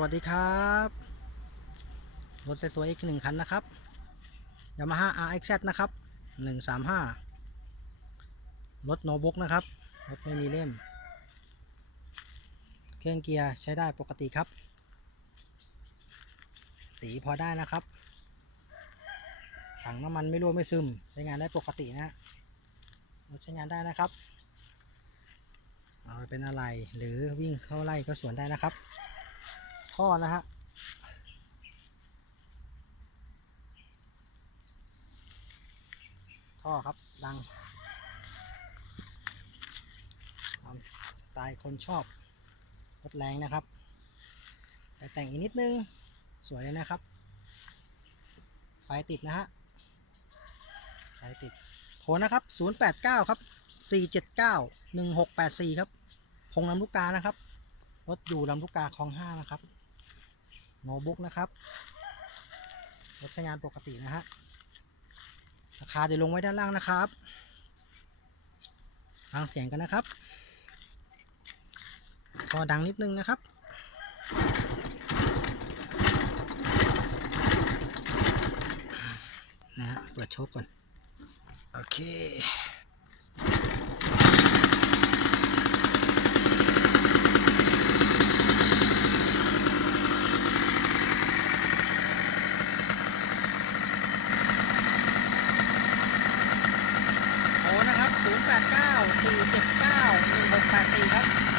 วัสดีครับรถสวยๆอีกหนึ่งคันนะครับ Yamaha RXZ นะครับ135รถโนบุกนะครับรถไม่มีเล่ม เครื่องเกียร์ใช้ได้ปกติครับ สีพอได้นะครับ ถังน้ำมันไม่รั่วไม่ซึม ใช้งานได้ปกตินะฮะรถใช้งานได้นะครับ เอาไปเป็นอะไรหรือวิ่งเข้าไล่ก็สวนได้นะครับ ท่อนะฮะท่อครับดังตามสไตล์คนชอบรถแรงนะครับแต่แต่งอีกนิดนึงสวยเลยนะครับ ไฟติดนะฮะไฟติดโทรนะครับ 089 ครับ 479 1684 ครับพงลำลูกกานะครับรถอยู่ลำลูกกาคลองห้านะครับ โนบุกนะครับรถใช้งานปกตินะฮะราคาเดี๋ยวลงไว้ด้านล่างนะครับฟังเสียงกันนะครับพอดังนิดนึงนะครับนะฮะเปิดโชคก่อน โอเค Eva.